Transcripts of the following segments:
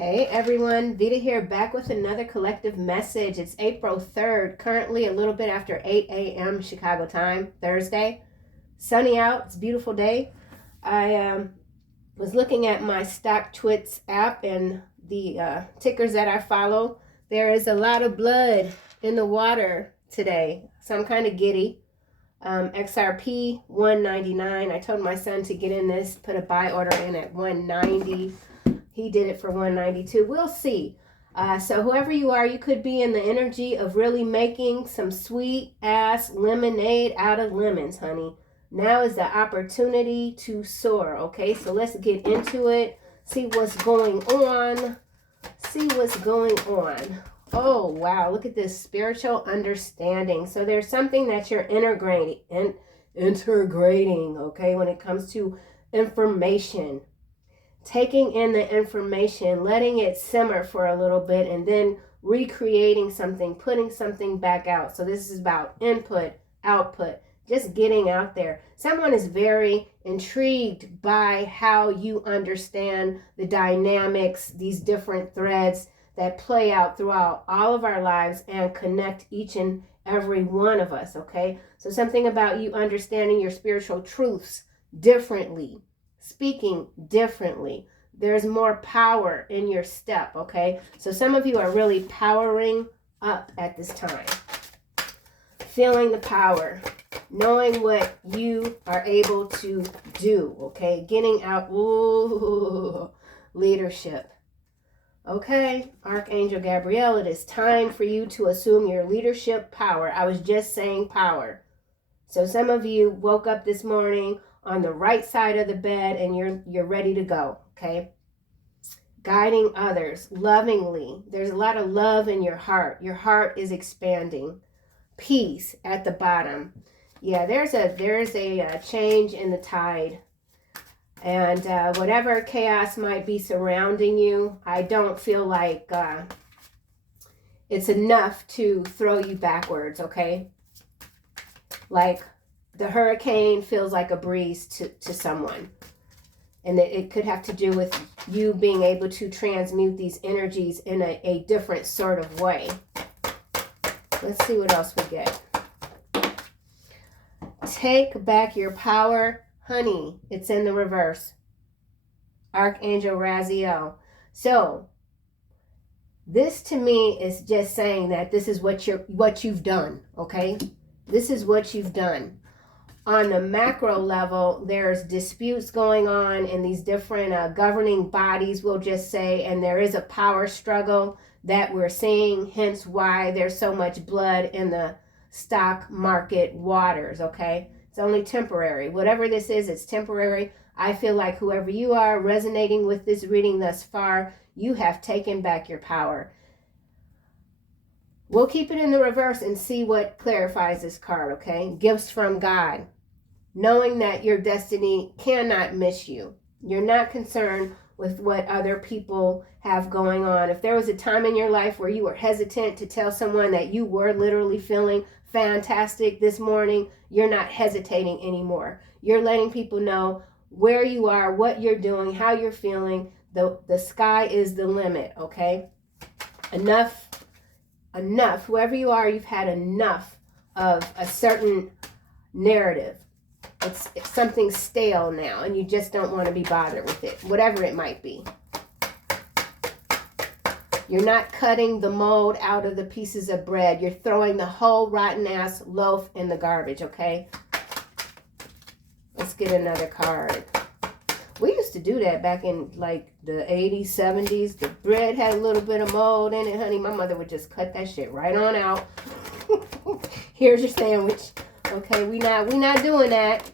Hey everyone, Veda here, back with another collective message. It's April 3rd, currently a little bit after 8 a.m. Chicago time, Thursday. Sunny out, it's a beautiful day. I was looking at my StockTwits app and the tickers that I follow. There is a lot of blood in the water today, so I'm kind of giddy. XRP 199. I told my son to get in this, put a buy order in at 190. He did it for 192. We'll see. So whoever you are, you could be in the energy of really making some sweet ass lemonade out of lemons, honey. Now is the opportunity to soar. Okay, so let's get into it. See what's going on. See what's going on. Oh, wow. Look at this spiritual understanding. So there's something that you're integrating, okay, when it comes to information. Taking in the information, letting it simmer for a little bit, and then recreating something, putting something back out. So this is about input, output, just getting out there. Someone is very intrigued by how you understand the dynamics, these different threads that play out throughout all of our lives and connect each and every one of us, okay? So something about you understanding your spiritual truths differently, speaking differently. There's more power in your step, okay? So some of you are really powering up at this time. Feeling the power, knowing what you are able to do, okay? Getting out, leadership. Okay, Archangel Gabriel, it is time for you to assume your leadership power. I was just saying power. So some of you woke up this morning on the right side of the bed and you're ready to go, okay? Guiding others lovingly. There's a lot of love in your heart. Your heart is expanding. Peace at the bottom. Yeah, there's a change in the tide. And whatever chaos might be surrounding you, I don't feel like it's enough to throw you backwards, okay? Like the hurricane feels like a breeze to someone. And it could have to do with you being able to transmute these energies in a different sort of way. Let's see what else we get. Take back your power. Honey, it's in the reverse. Archangel Raziel. So this to me is just saying that this is what you've done, okay? This is what you've done. On the macro level, there's disputes going on in these different governing bodies, we'll just say, and there is a power struggle that we're seeing, hence why there's so much blood in the stock market waters, okay? It's only temporary. Whatever this is, it's temporary. I feel like whoever you are resonating with this reading thus far, you have taken back your power. We'll keep it in the reverse and see what clarifies this card, okay? Gifts from God. Knowing that your destiny cannot miss you. You're not concerned with what other people have going on. If there was a time in your life where you were hesitant to tell someone that you were literally feeling fantastic this morning, you're not hesitating anymore. You're letting people know where you are, what you're doing, how you're feeling. The sky is the limit, okay? Enough. Whoever you are, you've had enough of a certain narrative. It's something stale now, and you just don't want to be bothered with it, whatever it might be. You're not cutting the mold out of the pieces of bread. You're throwing the whole rotten-ass loaf in the garbage, okay? Let's get another card. We used to do that back in, like, the 80s, 70s. The bread had a little bit of mold in it, honey. My mother would just cut that shit right on out. Here's your sandwich. Okay, we not doing that.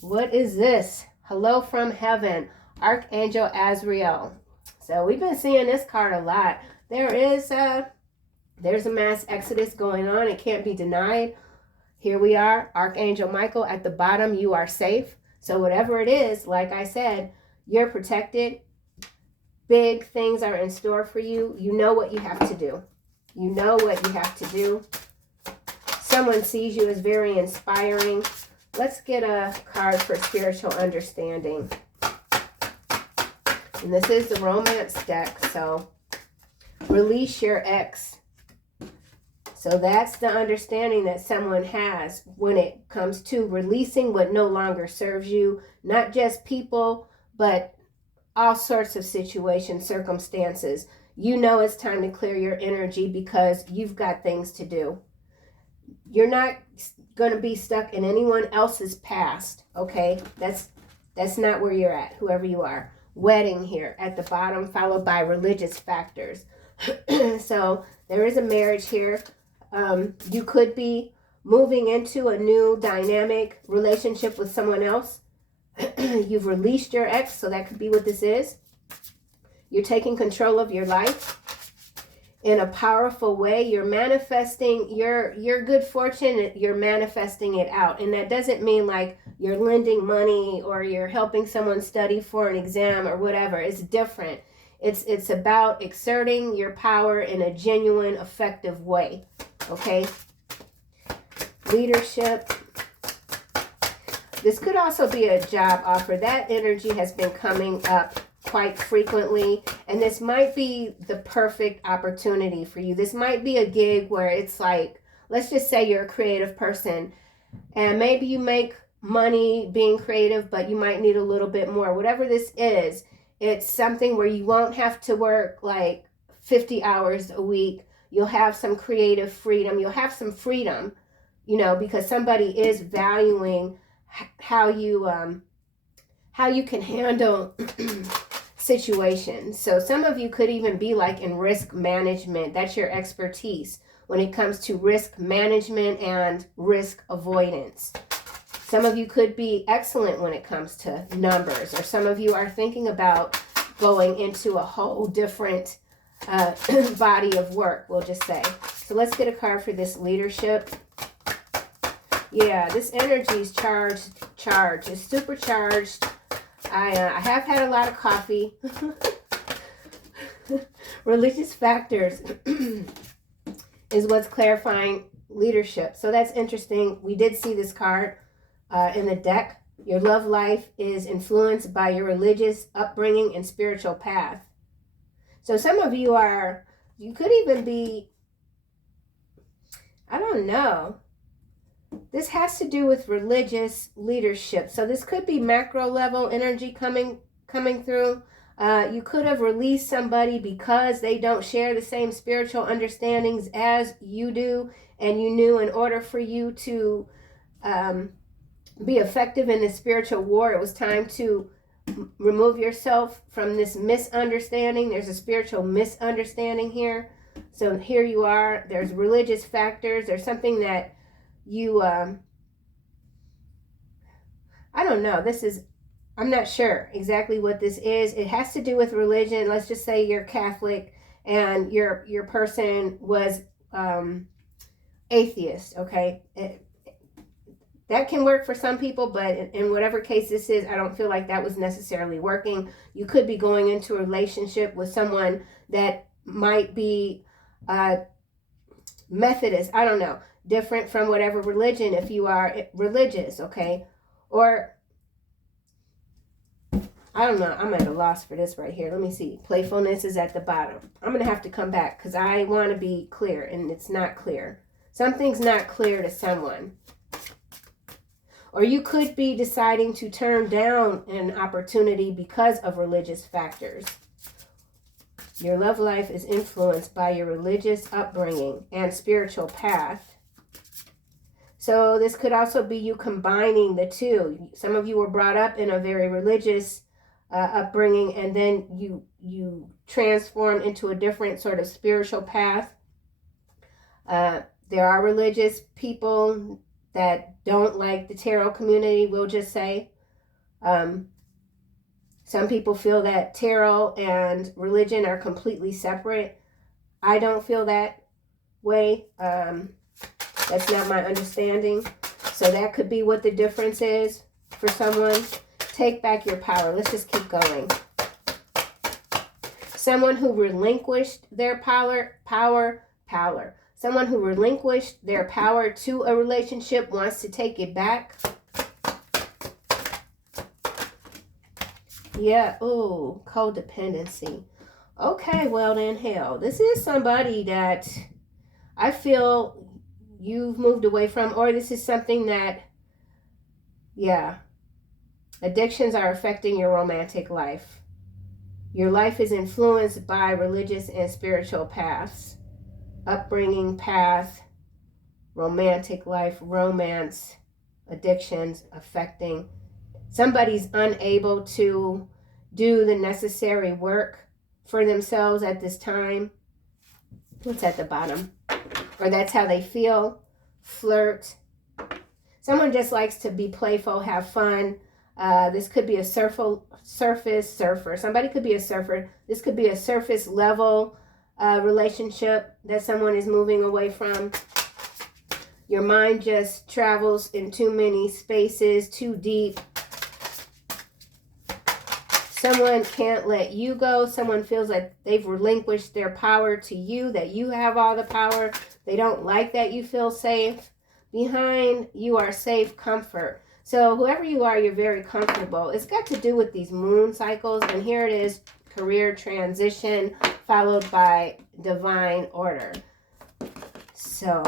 What is this? Hello from heaven. Archangel Azrael. So we've been seeing this card a lot. There's a mass exodus going on. It can't be denied. Here we are. Archangel Michael at the bottom. You are safe. So whatever it is, like I said, you're protected. Big things are in store for you. You know what you have to do. You know what you have to do. Someone sees you as very inspiring. Let's get a card for spiritual understanding. And this is the romance deck, so release your ex. So that's the understanding that someone has when it comes to releasing what no longer serves you. Not just people, but all sorts of situations, circumstances. You know it's time to clear your energy because you've got things to do. You're not going to be stuck in anyone else's past, okay? That's not where you're at, whoever you are. Wedding here at the bottom, followed by religious factors. So there is a marriage here. You could be moving into a new dynamic relationship with someone else. You've released your ex, so that could be what this is. You're taking control of your life in a powerful way. You're manifesting your good fortune. You're manifesting it out. And that doesn't mean like you're lending money or you're helping someone study for an exam or whatever. It's different. It's about exerting your power in a genuine, effective way. Okay? Leadership. This could also be a job offer. That energy has been coming up quite frequently, and this might be the perfect opportunity for you. This might be a gig where it's like, let's just say you're a creative person, and maybe you make money being creative, but you might need a little bit more. Whatever this is, it's something where you won't have to work like 50 hours a week. You'll have some creative freedom. You'll have some freedom, you know, because somebody is valuing how you can handle situations. So some of you could even be like in risk management. That's your expertise when it comes to risk management and risk avoidance. Some of you could be excellent when it comes to numbers, or some of you are thinking about going into a whole different body of work, we'll just say. So let's get a card for this leadership. Yeah, this energy is charged. It's supercharged. I have had a lot of coffee. Religious factors is what's clarifying leadership. So that's interesting. We did see this card in the deck. Your love life is influenced by your religious upbringing and spiritual path. So some of you you could even be, I don't know. This has to do with religious leadership. So this could be macro level energy coming through. You could have released somebody because they don't share the same spiritual understandings as you do, and you knew in order for you to be effective in this spiritual war, it was time to remove yourself from this misunderstanding. There's a spiritual misunderstanding here. So here you are. There's religious factors. There's something that you I don't know. I'm not sure exactly what this is. It has to do with religion. Let's just say you're Catholic and your person was atheist, okay? That can work for some people, but in whatever case this is, I don't feel like that was necessarily working. You could be going into a relationship with someone that might be Methodist, I don't know, different from whatever religion if you are religious, okay? Or, I don't know, I'm at a loss for this right here. Let me see. Playfulness is at the bottom. I'm going to have to come back because I want to be clear, and it's not clear. Something's not clear to someone. Or you could be deciding to turn down an opportunity because of religious factors. Your love life is influenced by your religious upbringing and spiritual path. So this could also be you combining the two. Some of you were brought up in a very religious upbringing, and then you transformed into a different sort of spiritual path. There are religious people that don't like the tarot community, we'll just say. Some people feel that tarot and religion are completely separate. I don't feel that way. That's not my understanding. So that could be what the difference is for someone. Take back your power. Let's just keep going. Someone who relinquished their power. Someone who relinquished their power to a relationship wants to take it back. Yeah. Oh, codependency. Okay, well then, hell, this is somebody that I feel you've moved away from, or this is something that, yeah, addictions are affecting your romantic life. Your life is influenced by religious and spiritual paths, upbringing path, romantic life, romance, addictions affecting. Somebody's unable to do the necessary work for themselves at this time. What's at the bottom? Or that's how they feel. Flirt. Someone just likes to be playful, have fun. This could be a surfer. Somebody could be a surfer. This could be a surface level relationship that someone is moving away from. Your mind just travels in too many spaces, too deep. Someone can't let you go. Someone feels like they've relinquished their power to you, that you have all the power. They don't like that you feel safe. Behind you are safe, comfort. So whoever you are, you're very comfortable. It's got to do with these moon cycles. And here it is, career transition followed by divine order. So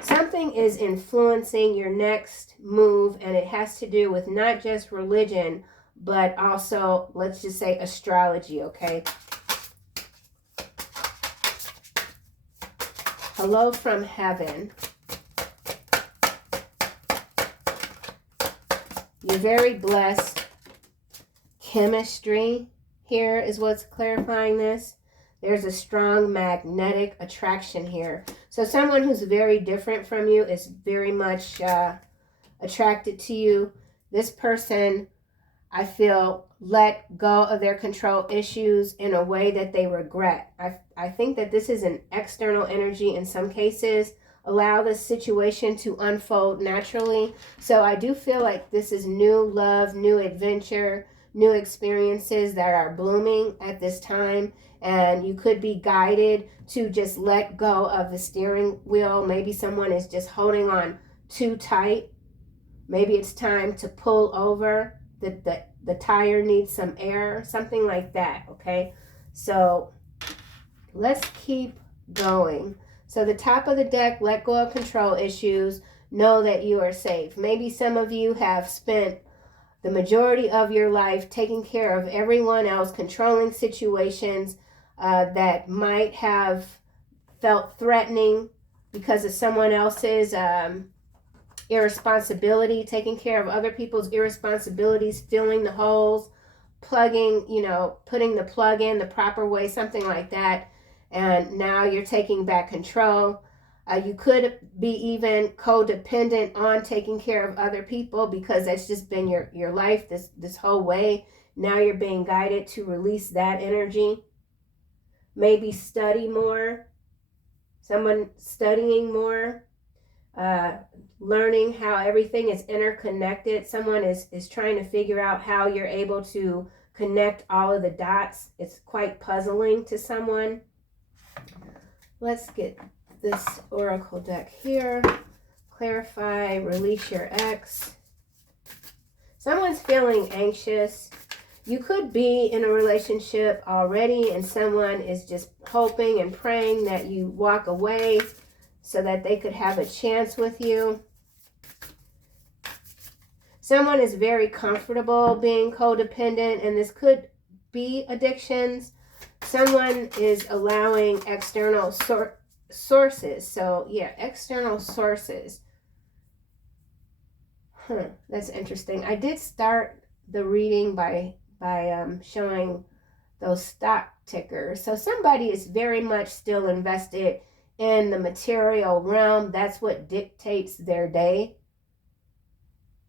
something is influencing your next move, and it has to do with not just religion, but also, let's just say, astrology, okay? Hello from heaven. You're very blessed. Chemistry here is what's clarifying this. There's a strong magnetic attraction here. So someone who's very different from you is very much attracted to you. This person, I feel, let go of their control issues in a way that they regret. I think that this is an external energy in some cases. Allow the situation to unfold naturally. So I do feel like this is new love, new adventure, new experiences that are blooming at this time. And you could be guided to just let go of the steering wheel. Maybe someone is just holding on too tight. Maybe it's time to pull over. The tire needs some air, something like that, okay? So let's keep going. So the top of the deck, let go of control issues, know that you are safe. Maybe some of you have spent the majority of your life taking care of everyone else, controlling situations that might have felt threatening because of someone else's irresponsibility, taking care of other people's irresponsibilities, filling the holes, plugging, putting the plug in the proper way, something like that. And now you're taking back control. You could be even codependent on taking care of other people because that's just been your life this whole way. Now you're being guided to release that energy. Maybe study more. Someone studying more. Learning how everything is interconnected. Someone is trying to figure out how you're able to connect all of the dots. It's quite puzzling to someone. Let's get this oracle deck here. Clarify, release your ex. Someone's feeling anxious. You could be in a relationship already and someone is just hoping and praying that you walk away so that they could have a chance with you. Someone is very comfortable being codependent, and this could be addictions. Someone is allowing external sources. So yeah, external sources. That's interesting. I did start the reading by showing those stock tickers. So somebody is very much still invested in the material realm. That's what dictates their day.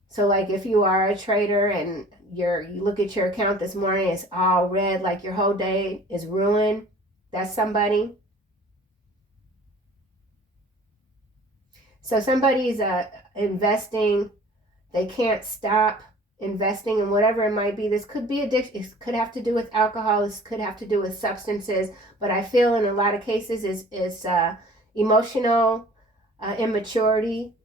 So like if you are a trader and you look at your account this morning, it's all red, like your whole day is ruined. That's somebody. So somebody's investing. They can't stop investing in whatever it might be. This could be addiction. It could have to do with alcohol. This could have to do with substances. But I feel in a lot of cases it's emotional immaturity.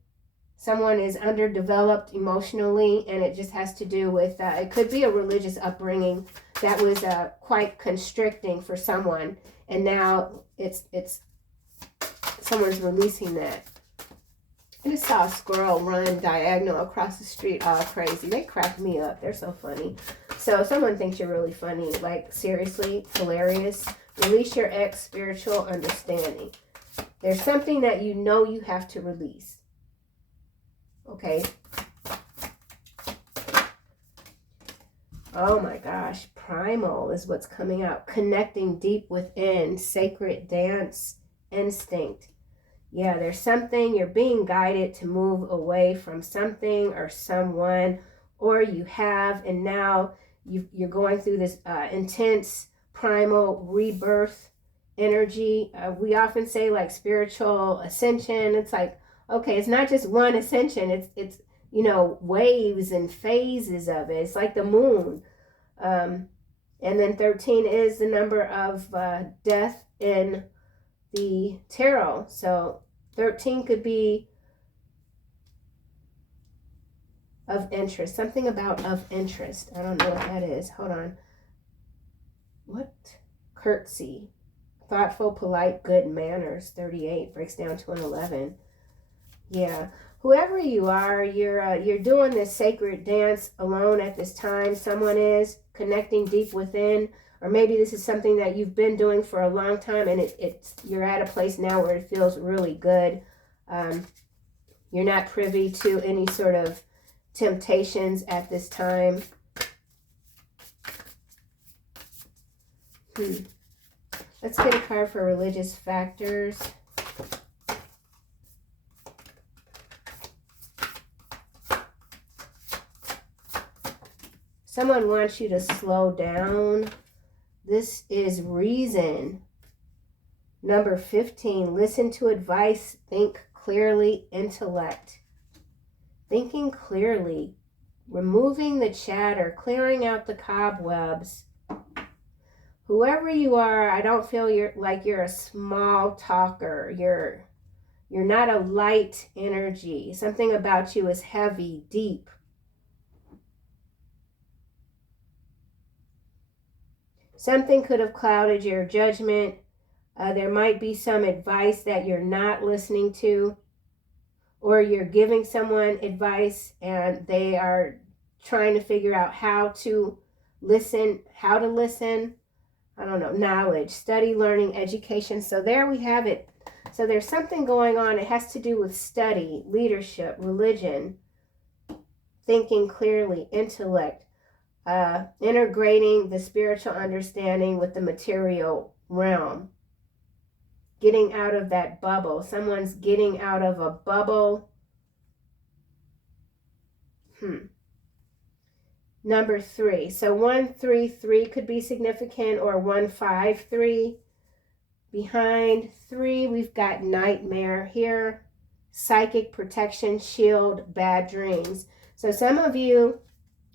Someone is underdeveloped emotionally, and it just has to do with, it could be a religious upbringing that was quite constricting for someone, and now it's someone's releasing that. I just saw a squirrel run diagonal across the street all crazy. They crack me up. They're so funny. So someone thinks you're really funny, like seriously, hilarious. Release your ex spiritual understanding. There's something that you know you have to release. Okay. Oh my gosh. Primal is what's coming out. Connecting deep within. Sacred dance. Instinct. Yeah, there's something. You're being guided to move away from something or someone. Or you have, and now you're going through this intense primal rebirth energy. We often say like spiritual ascension. It's like, okay, it's not just one ascension. It's you know, waves and phases of it. It's like the moon. And then 13 is the number of death in the tarot. So 13 could be of interest. Something about of interest. I don't know what that is. Hold on. What? Curtsy. Thoughtful, polite, good manners. 38 breaks down to an 11. Yeah. Whoever you are, you're doing this sacred dance alone at this time. Someone is connecting deep within, or maybe this is something that you've been doing for a long time, and you're at a place now where it feels really good. You're not privy to any sort of temptations at this time. Let's get a card for religious factors. Someone wants you to slow down. This is reason. Number 15, listen to advice, think clearly, intellect. Thinking clearly, removing the chatter, clearing out the cobwebs. Whoever you are, I don't feel you're a small talker. You're not a light energy. Something about you is heavy, deep. Something could have clouded your judgment. There might be some advice that you're not listening to, or you're giving someone advice and they are trying to figure out how to listen. I don't know, knowledge, study, learning, education. So there we have it. So there's something going on. It has to do with study, leadership, religion, thinking clearly, intellect, integrating the spiritual understanding with the material realm. Getting out of that bubble. Someone's getting out of a bubble. Number 3. So 133 could be significant, or 153. Behind 3, we've got nightmare here. Psychic protection, shield, bad dreams. So some of you,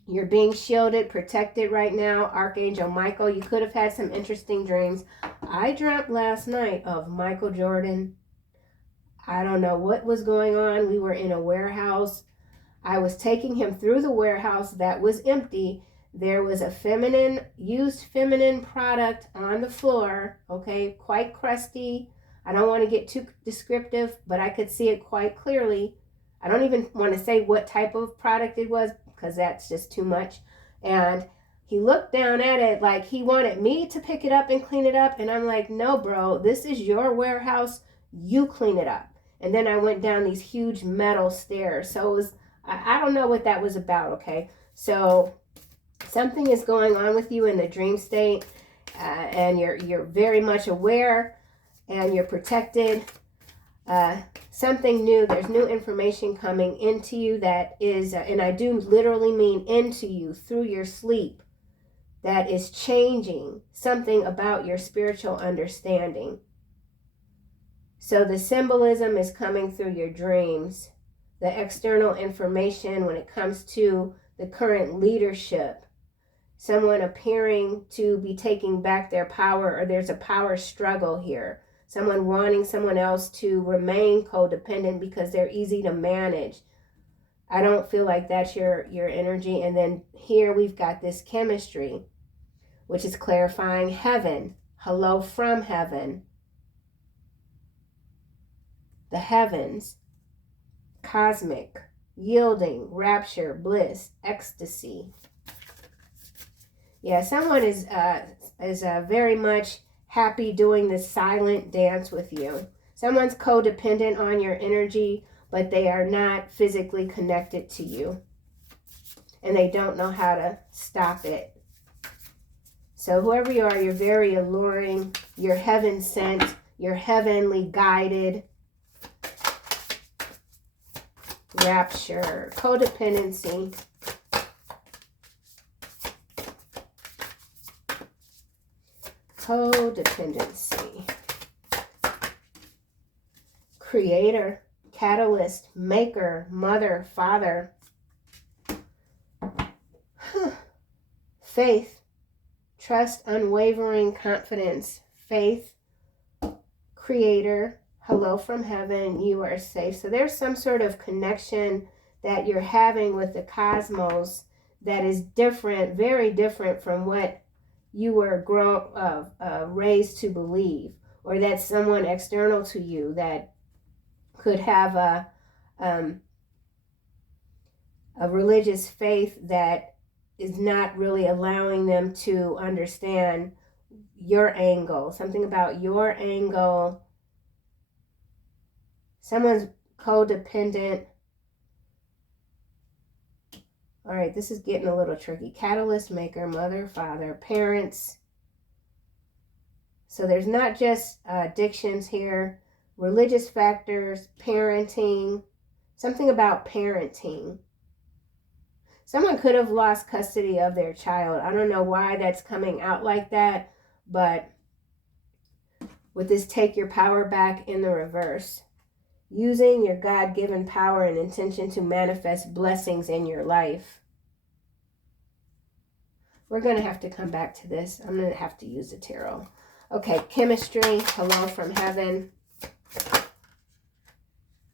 you're being shielded, protected right now. Archangel Michael, you could have had some interesting dreams. I dreamt last night of Michael Jordan. I don't know what was going on. We were in a warehouse. I was taking him through the warehouse that was empty. There was a used feminine product on the floor, okay, quite crusty. I don't want to get too descriptive, but I could see it quite clearly. I don't even want to say what type of product it was, because that's just too much. And he looked down at it like he wanted me to pick it up and clean it up. And I'm like, no, bro, this is your warehouse. You clean it up. And then I went down these huge metal stairs. So it was, I don't know what that was about, okay? So something is going on with you in the dream state, and you're very much aware, and you're protected. Something new, there's new information coming into you that is, and I do literally mean into you through your sleep, that is changing something about your spiritual understanding. So the symbolism is coming through your dreams. The external information when it comes to the current leadership, someone appearing to be taking back their power, or there's a power struggle here. Someone wanting someone else to remain codependent because they're easy to manage. I don't feel like that's your energy. And then here we've got this chemistry, which is clarifying heaven. Hello from heaven. The heavens. Cosmic. Yielding. Rapture. Bliss. Ecstasy. Yeah, someone is very much happy doing this silent dance with you. Someone's codependent on your energy, but they are not physically connected to you. And they don't know how to stop it. So whoever you are, you're very alluring. You're heaven sent. You're heavenly guided. Rapture. Codependency. Codependency. Creator, catalyst, maker, mother, father. Faith, trust, unwavering confidence. Faith, creator, hello from heaven, you are safe. So there's some sort of connection that you're having with the cosmos that is different, very different from what you were raised to believe, or that's someone external to you that could have a religious faith that is not really allowing them to understand your angle, something about your angle. Someone's codependent. All right, this is getting a little tricky. Catalyst, maker, mother, father, parents. So there's not just addictions here. Religious factors, parenting, something about parenting. Someone could have lost custody of their child. I don't know why that's coming out like that, but with this take your power back in the reverse. Using your God-given power and intention to manifest blessings in your life. We're going to have to come back to this. I'm going to have to use the tarot. Okay, chemistry, hello from heaven.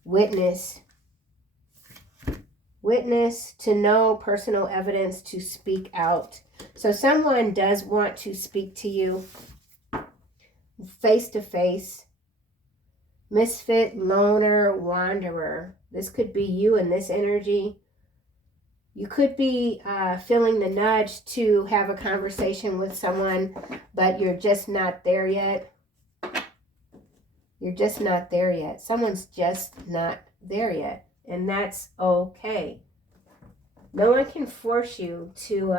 Witness. Witness, to know, personal evidence, to speak out. So someone does want to speak to you face to face. Misfit, loner, wanderer. This could be you in this energy. You could be feeling the nudge to have a conversation with someone, but you're just not there yet. You're just not there yet. Someone's just not there yet. And that's okay. No one can force you to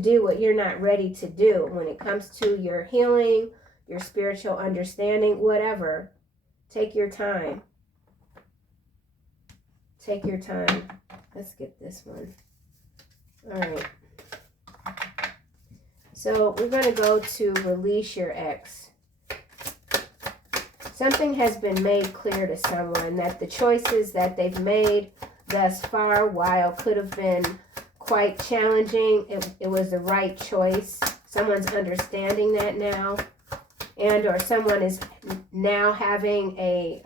do what you're not ready to do when it comes to your healing, your spiritual understanding, whatever. Take your time. Take your time. Let's get this one. All right. So we're going to go to release your ex. Something has been made clear to someone that the choices that they've made thus far, while could have been quite challenging, it was the right choice. Someone's understanding that now. And or someone is now having a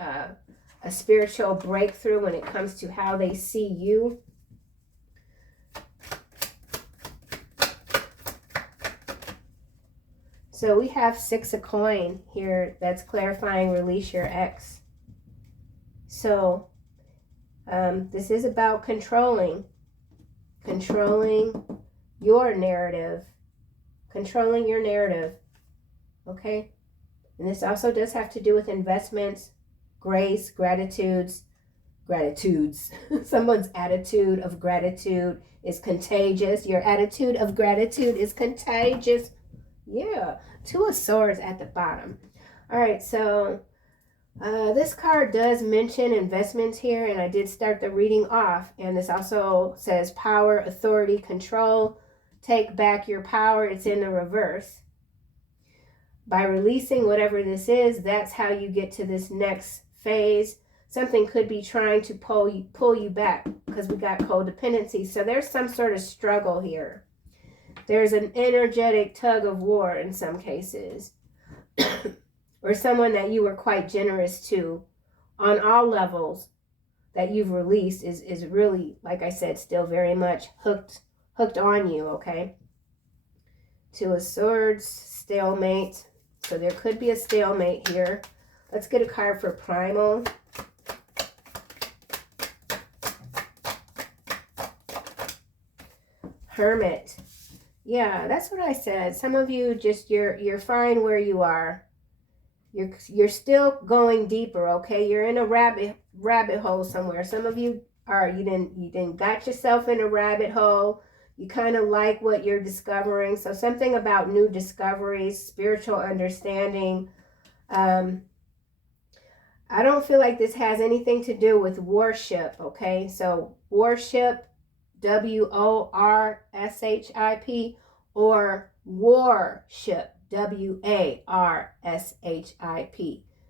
spiritual breakthrough when it comes to how they see you. So we have 6 of coin here that's clarifying release your ex. So this is about controlling your narrative, controlling your narrative, okay? And this also does have to do with investments, grace, gratitudes. Someone's attitude of gratitude is contagious. Your attitude of gratitude is contagious. Yeah, 2 of swords at the bottom. All right, so this card does mention investments here, and I did start the reading off. And this also says power, authority, control. Take back your power. It's in the reverse. By releasing whatever this is, that's how you get to this next phase. Something could be trying to pull you back because we got codependency. So there's some sort of struggle here. There's an energetic tug of war in some cases. Or someone that you were quite generous to on all levels. that you've released is really, like I said, still very much hooked on you, okay? Two of Swords, stalemate. So there could be a stalemate here. Let's get a card for Primal. Hermit. Yeah, that's what I said. Some of you just, you're fine where you are. You're still going deeper, okay? You're in a rabbit hole somewhere. Some of you are, you didn't got yourself in a rabbit hole. You kind of like what you're discovering. So something about new discoveries, spiritual understanding. I don't feel like this has anything to do with worship, okay? So worship, W-O-R-S-H-I-P, or warship, W-A-R-S-H-I-P.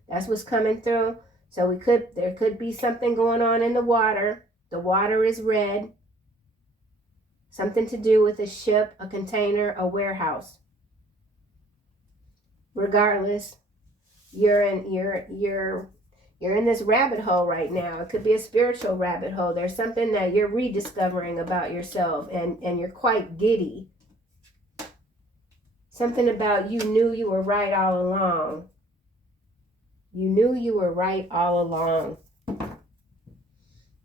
That's what's coming through. So there could be something going on in the water. The water is red. Something to do with a ship, a container, a warehouse. Regardless, you're in this rabbit hole right now. It could be a spiritual rabbit hole. There's something that you're rediscovering about yourself, and you're quite giddy. Something about you knew you were right all along. You knew you were right all along.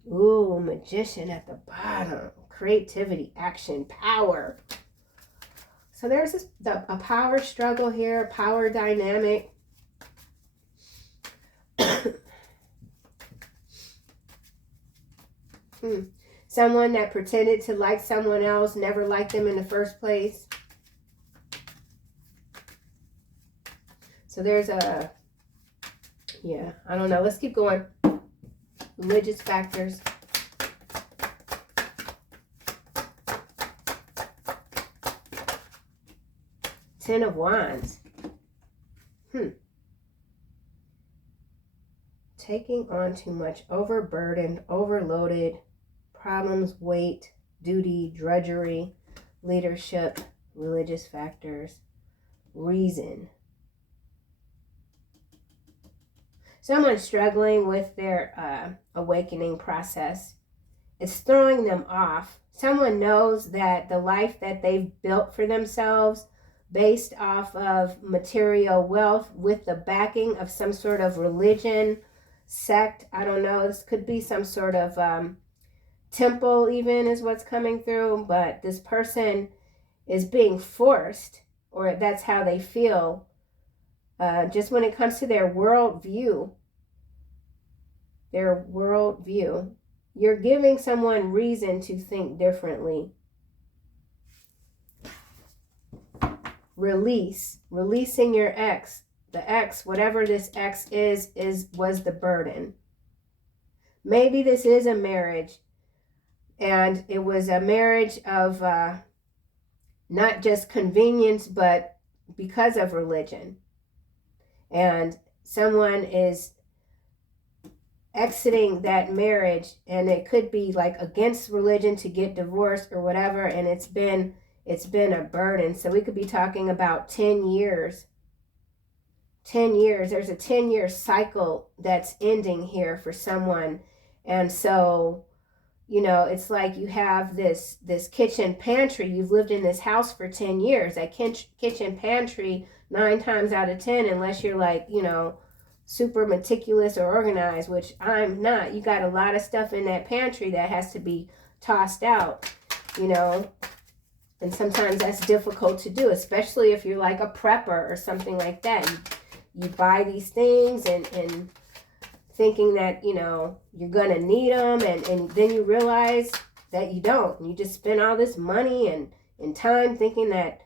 Ooh, Magician at the bottom. Creativity, action, power. So there's a power struggle here, a power dynamic. Someone that pretended to like someone else, never liked them in the first place. So there's I don't know. Let's keep going. Religious factors. Ten of Wands. Taking on too much, overburdened, overloaded, problems, weight, duty, drudgery, leadership, religious factors, reason. Someone struggling with their awakening process. It's throwing them off. Someone knows that the life that they've built for themselves based off of material wealth with the backing of some sort of religion, sect, I don't know, this could be some sort of temple even is what's coming through, but this person is being forced, or that's how they feel, just when it comes to their worldview, you're giving someone reason to think differently. Releasing your ex. The ex, whatever this ex was the burden. Maybe this is a marriage, and it was a marriage of not just convenience, but because of religion. And someone is exiting that marriage, and it could be like against religion to get divorced or whatever, and it's been a burden. So we could be talking about 10 years. 10 years. There's a 10-year cycle that's ending here for someone. And so, it's like you have this kitchen pantry. You've lived in this house for 10 years. That kitchen pantry, 9 times out of 10, unless you're like, super meticulous or organized, which I'm not. You got a lot of stuff in that pantry that has to be tossed out, and sometimes that's difficult to do, especially if you're like a prepper or something like that. You buy these things and thinking that, you're going to need them, and then you realize that you don't. And you just spend all this money and time thinking that,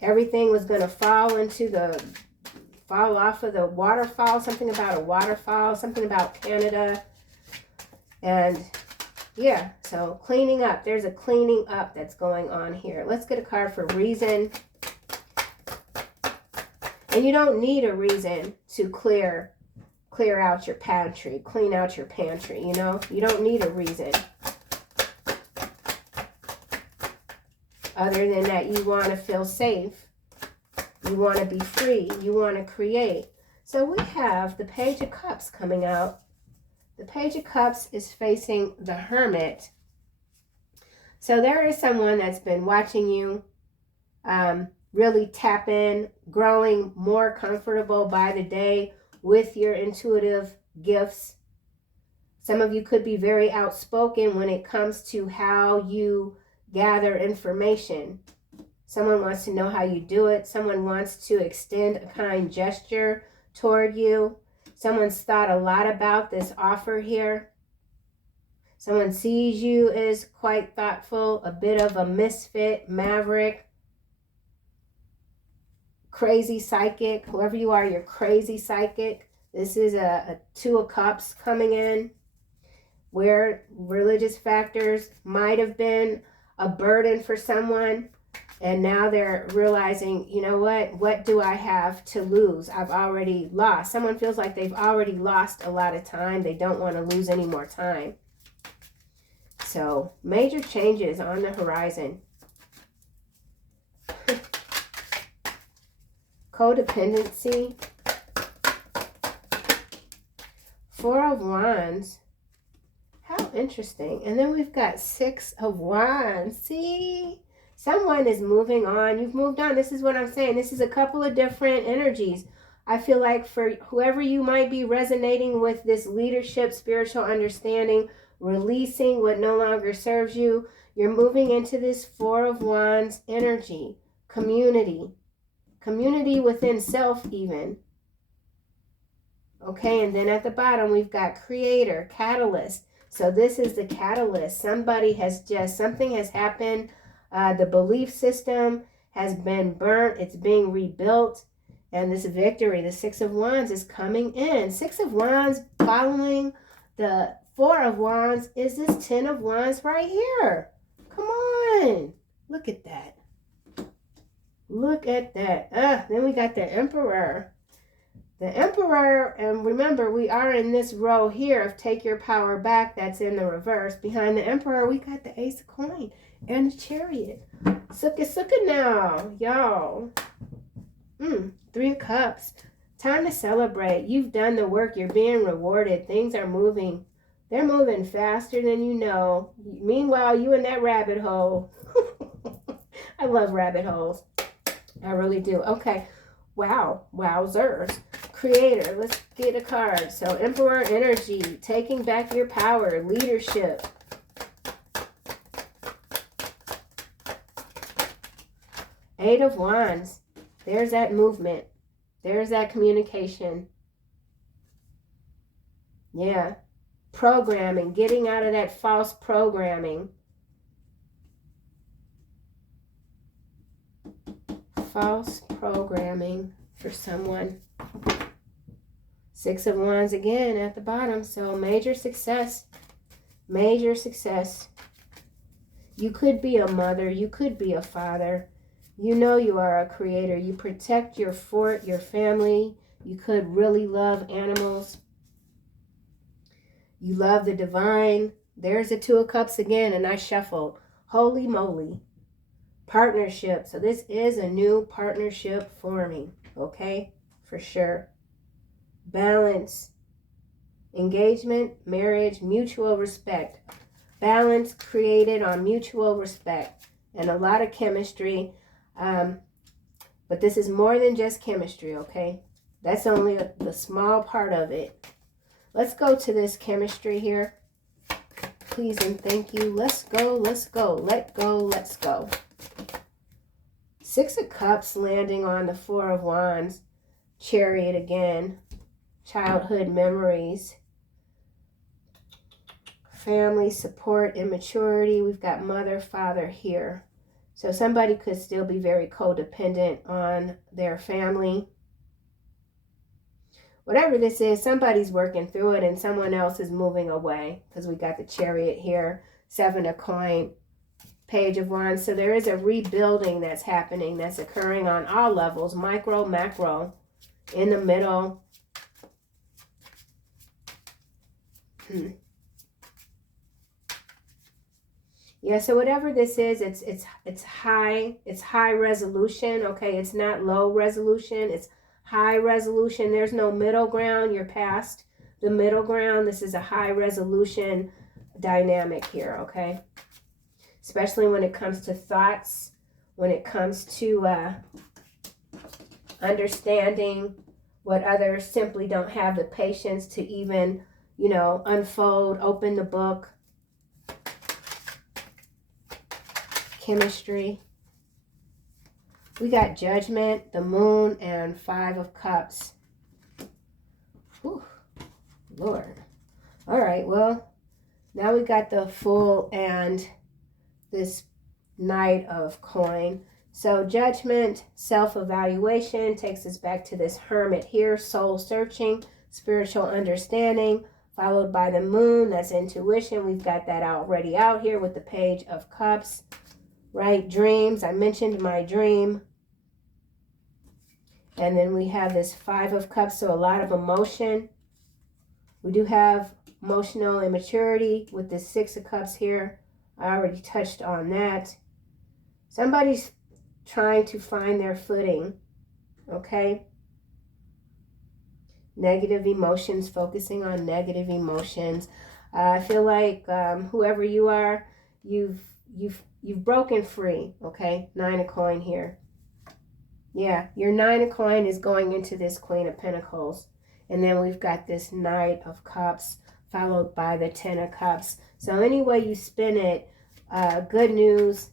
everything was going to fall off of the waterfall, something about a waterfall, something about Canada. And yeah, so cleaning up. There's a cleaning up that's going on here. Let's get a card for reason. And you don't need a reason to clear out your pantry, clean out your pantry, You don't need a reason. Other than that, you want to feel safe. You want to be free. You want to create. So we have the Page of Cups coming out. The Page of Cups is facing the Hermit. So there is someone that's been watching you really tap in, growing more comfortable by the day with your intuitive gifts. Some of you could be very outspoken when it comes to how you gather information. Someone wants to know how you do it. Someone wants to extend a kind gesture toward you. Someone's thought a lot about this offer here. Someone sees you as quite thoughtful, a bit of a misfit, maverick, crazy psychic. Whoever you are, you're crazy psychic. This is a Two of Cups coming in, where religious factors might have been a burden for someone, and now they're realizing, you know what do I have to lose? I've already lost. Someone feels like they've already lost a lot of time. They don't want to lose any more time. So major changes on the horizon. Codependency. Four of Wands. How interesting. And then we've got Six of Wands. See? Someone is moving on. You've moved on. This is what I'm saying. This is a couple of different energies. I feel like for whoever you might be resonating with this leadership, spiritual understanding, releasing what no longer serves you, you're moving into this Four of Wands energy. Community. Community within self even. Okay, and then at the bottom we've got Creator, Catalyst. So this is the catalyst. Something has happened. The belief system has been burnt. It's being rebuilt. And this victory, the Six of Wands, is coming in. Six of Wands following the Four of Wands is this Ten of Wands right here. Come on. Look at that. Look at that. Then we got the Emperor. The Emperor, and remember, we are in this row here of Take Your Power Back. That's in the reverse. Behind the Emperor, we got the Ace of Coins and the Chariot. Suka now, y'all. Three of Cups. Time to celebrate. You've done the work. You're being rewarded. Things are moving. They're moving faster than you know. Meanwhile, you in that rabbit hole. I love rabbit holes. I really do. Okay. Wow. Wowzers. Creator. Let's get a card. So Emperor energy. Taking back your power. Leadership. Eight of Wands. There's that movement. There's that communication. Yeah. Programming. Getting out of that false programming. False programming for someone. Six of Wands again at the bottom. So major success. Major success. You could be a mother. You could be a father. You know you are a creator. You protect your fort, your family. You could really love animals. You love the divine. There's the Two of Cups again, and I shuffled. Holy moly. Partnership. So this is a new partnership forming, okay? For sure. Balance. Engagement, marriage, mutual respect. Balance created on mutual respect and a lot of chemistry. But this is more than just chemistry, okay? That's only the small part of it. Let's go to this chemistry here. Please and thank you. Let's go, let's go. Let go, let's go. Six of Cups landing on the Four of Wands. Chariot again. Childhood memories. Family support, immaturity. We've got mother, father here. So somebody could still be very codependent on their family. Whatever this is, somebody's working through it and someone else is moving away. Because we got the Chariot here. Seven of Coins. Page of Wands. So there is a rebuilding that's happening, that's occurring on all levels. Micro, macro. In the middle. Yeah, so whatever this is, it's high resolution, okay? It's not low resolution, it's high resolution. There's no middle ground. You're past the middle ground. This is a high resolution dynamic here, okay? Especially when it comes to thoughts, when it comes to understanding what others simply don't have the patience to even, you know, unfold, open the book. Chemistry. We got Judgment, the Moon, and 5 of Cups. Whew, Lord. All right, well, now we got the Fool and this Knight of Coin. So Judgment, self-evaluation, takes us back to this Hermit here, soul searching, spiritual understanding, followed by the Moon, that's intuition. We've got that already out here with the Page of Cups, right? Dreams, I mentioned my dream. And then we have this 5 of Cups, so a lot of emotion. We do have emotional immaturity with the 6 of Cups here. I already touched on that. Somebody's trying to find their footing, okay? Negative emotions, focusing on negative emotions. I feel like whoever you are, you've broken free, okay? 9 of Coin here. Yeah, your 9 of Coin is going into this Queen of Pentacles. And then we've got this Knight of Cups, followed by the 10 of Cups. So any way you spin it, good news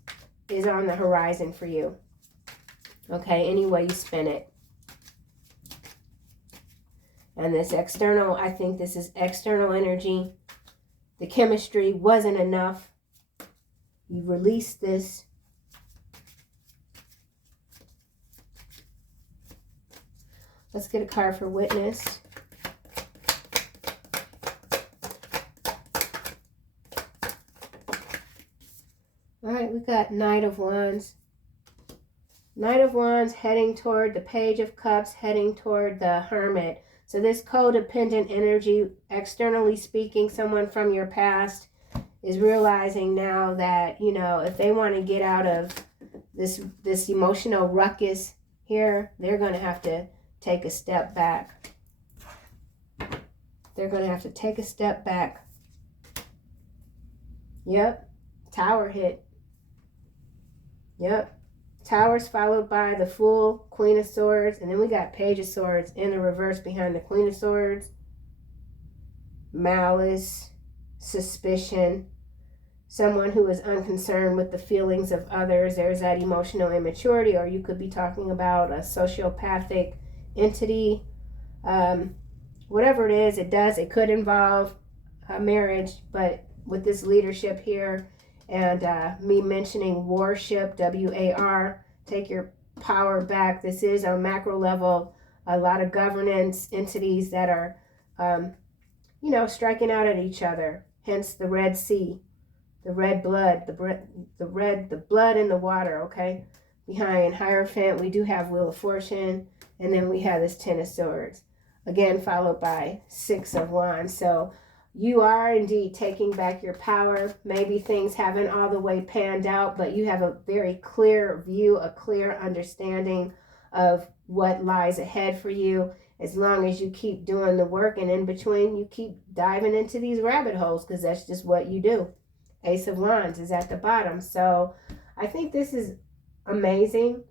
is on the horizon for you. Okay, any way you spin it. And this external, I think this is external energy. The chemistry wasn't enough. You released this. Let's get a card for witness. All right, we got Knight of Wands. Knight of Wands heading toward the Page of Cups, heading toward the Hermit. So this codependent energy, externally speaking, someone from your past is realizing now that, you know, if they want to get out of this emotional ruckus here, they're going to have to take a step back. They're going to have to take a step back. Yep. Tower hit. Yep. Towers followed by the Fool, Queen of Swords, and then we got Page of Swords in the reverse behind the Queen of Swords. Malice, suspicion, someone who is unconcerned with the feelings of others. There's that emotional immaturity, or you could be talking about a sociopathic entity. Whatever it is, it could involve a marriage, but with this leadership here, and me mentioning worship, W-A-R, take your power back. This is on macro level, a lot of governance entities that are, you know, striking out at each other. Hence the Red Sea, the red blood, the blood in the water, okay? Behind Hierophant, we do have Wheel of Fortune, and then we have this 10 of Swords. Again, followed by 6 of Wands. So you are indeed taking back your power. Maybe things haven't all the way panned out, but you have a very clear view, a clear understanding of what lies ahead for you, as long as you keep doing the work, and in between you keep diving into these rabbit holes, because that's just what you do. Ace of Wands is at the bottom. So I think this is amazing.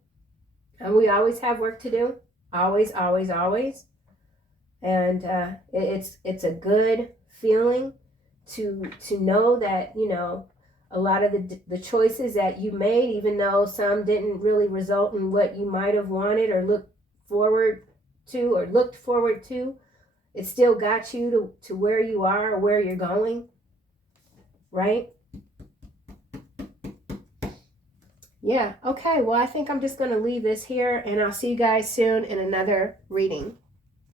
And we always have work to do. Always, always, always. And it's a good feeling to know that, you know, a lot of the choices that you made, even though some didn't really result in what you might have wanted or looked forward to, it still got you to where you are or where you're going, right? Yeah, okay, well, I think I'm just going to leave this here, and I'll see you guys soon in another reading.